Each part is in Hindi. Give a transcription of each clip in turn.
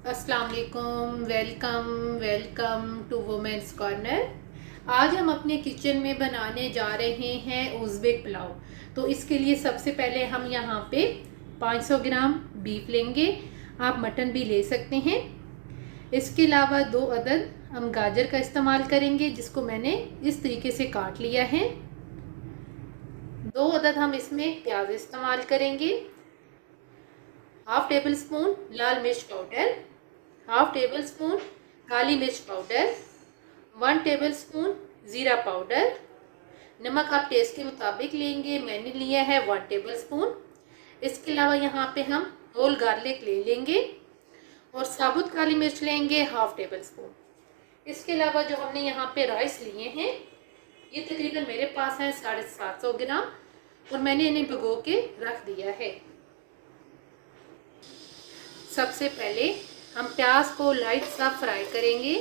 अस्सलाम वालेकुम। Welcome welcome to women's corner. आज हम अपने किचन में बनाने जा रहे हैं उज़्बेक पुलाव। तो इसके लिए सबसे पहले हम यहाँ पे 500 ग्राम बीफ लेंगे। आप मटन भी ले सकते हैं। इसके अलावा 2 अदद हम गाजर का इस्तेमाल करेंगे, जिसको मैंने इस तरीके से काट लिया है। 2 अदद हम इसमें प्याज इस्तेमाल करेंगे। हाफ टेबल स्पून लाल मिर्च पाउडर, हाफ टेबल स्पून काली मिर्च पाउडर, 1 टेबल स्पून ज़ीरा पाउडर। नमक आप टेस्ट के मुताबिक लेंगे, मैंने लिया है 1 टेबल स्पून। इसके अलावा यहाँ पे हम होल गार्लिक ले लेंगे और साबुत काली मिर्च लेंगे हाफ टेबल स्पून। इसके अलावा जो हमने यहाँ पे राइस लिए हैं, ये तकरीबन मेरे पास है 750 ग्राम और मैंने इन्हें भिगो के रख दिया है। सबसे पहले हम प्याज को लाइट सा फ्राई करेंगे।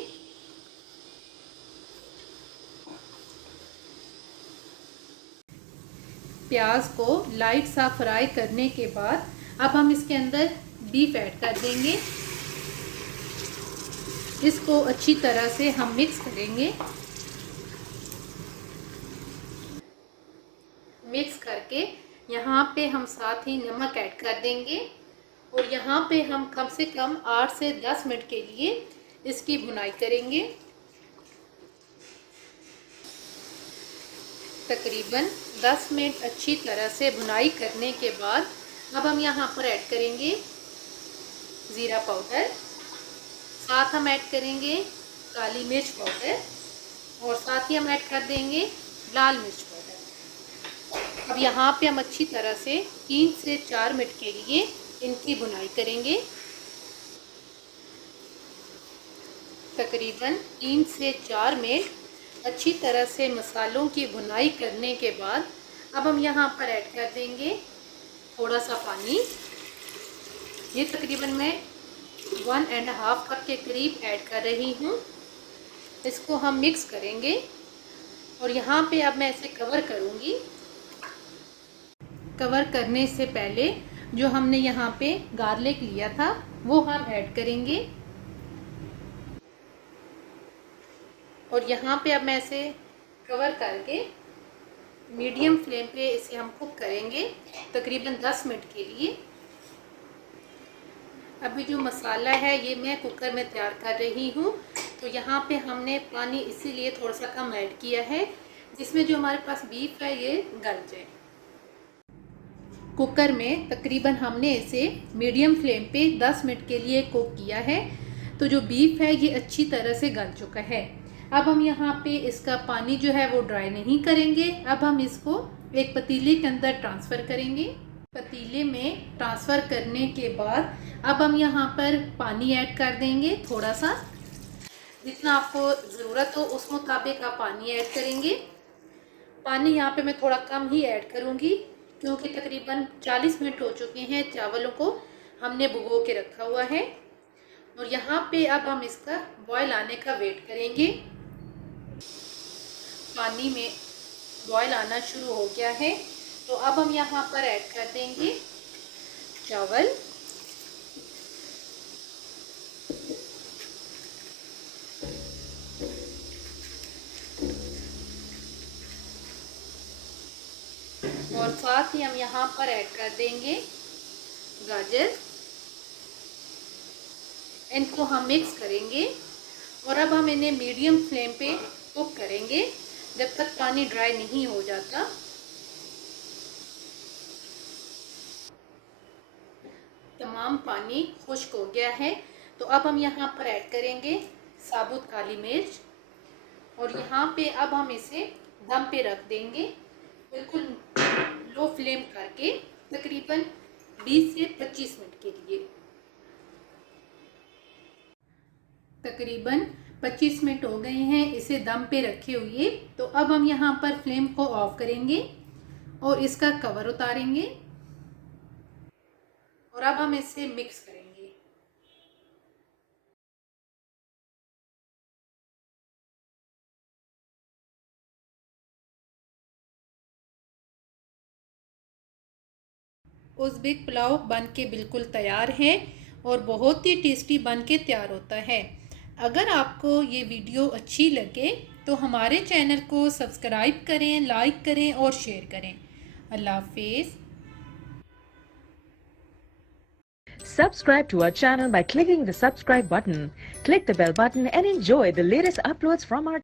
प्याज को लाइट सा फ्राई करने के बाद अब हम इसके अंदर बीफ ऐड कर देंगे। इसको अच्छी तरह से हम मिक्स करेंगे। मिक्स करके यहाँ पे हम साथ ही नमक ऐड कर देंगे और यहाँ पे हम कम से कम 8 से 10 मिनट के लिए इसकी भुनाई करेंगे। तकरीबन 10 मिनट अच्छी तरह से भुनाई करने के बाद अब हम यहाँ पर ऐड करेंगे ज़ीरा पाउडर, साथ हम ऐड करेंगे काली मिर्च पाउडर और साथ ही हम ऐड कर देंगे लाल मिर्च पाउडर। अब यहाँ पे हम अच्छी तरह से 3 से 4 मिनट के लिए इनकी भुनाई करेंगे। तकरीबन 3 से 4 मिनट अच्छी तरह से मसालों की भुनाई करने के बाद अब हम यहाँ पर ऐड कर देंगे थोड़ा सा पानी। ये तकरीबन मैं 1.5 कप के करीब ऐड कर रही हूँ। इसको हम मिक्स करेंगे और यहाँ पे अब मैं इसे कवर करूँगी। कवर करने से पहले जो हमने यहाँ पे गार्लिक लिया था वो हम ऐड करेंगे और यहाँ पे अब मैं इसे कवर करके मीडियम फ्लेम पे इसे हम कुक करेंगे तकरीबन 10 मिनट के लिए। अभी जो मसाला है ये मैं कुकर में तैयार कर रही हूँ, तो यहाँ पे हमने पानी इसीलिए थोड़ा सा कम ऐड किया है जिसमें जो हमारे पास बीफ है ये गल जाए। कुकर में तकरीबन हमने इसे मीडियम फ्लेम पे 10 मिनट के लिए कुक किया है, तो जो बीफ है ये अच्छी तरह से गल चुका है। अब हम यहाँ पे इसका पानी जो है वो ड्राई नहीं करेंगे। अब हम इसको एक पतीले के अंदर ट्रांसफ़र करेंगे। पतीले में ट्रांसफ़र करने के बाद अब हम यहाँ पर पानी ऐड कर देंगे थोड़ा सा, जितना आपको ज़रूरत हो उस मुताबिक आप पानी ऐड करेंगे। पानी यहाँ पे मैं थोड़ा कम ही ऐड करूँगी क्योंकि तकरीबन 40 मिनट हो चुके हैं चावलों को हमने भिगो के रखा हुआ है और यहाँ पे अब हम इसका बॉयल आने का वेट करेंगे। पानी में बॉयल आना शुरू हो गया है, तो अब हम यहाँ पर ऐड कर देंगे चावल। और साथ ही हम यहाँ पर ऐड कर देंगे गाजर। इनको हम मिक्स करेंगे और अब हम इन्हें मीडियम फ्लेम पे कुक करेंगे जब तक पानी ड्राई नहीं हो जाता। तमाम पानी खुश्क हो गया है, तो अब हम यहाँ पर ऐड करेंगे साबुत काली मिर्च और यहाँ पे अब हम इसे दम पे रख देंगे बिल्कुल लो फ्लेम करके तकरीबन 20 से 25 मिनट के लिए। तकरीबन 25 मिनट हो गए हैं इसे दम पे रखे हुए, तो अब हम यहाँ पर फ्लेम को ऑफ करेंगे और इसका कवर उतारेंगे और अब हम इसे मिक्स करेंगे। उज़्बेक पुलाव बन के बिल्कुल तैयार है और बहुत ही टेस्टी बन के तैयार होता है। अगर आपको ये वीडियो अच्छी लगे तो हमारे चैनल को सब्सक्राइब करें, लाइक करें और शेयर करें। अल्लाह हाफिज़। Subscribe to our channel by clicking the subscribe button. Click the bell button and enjoy the latest uploads from our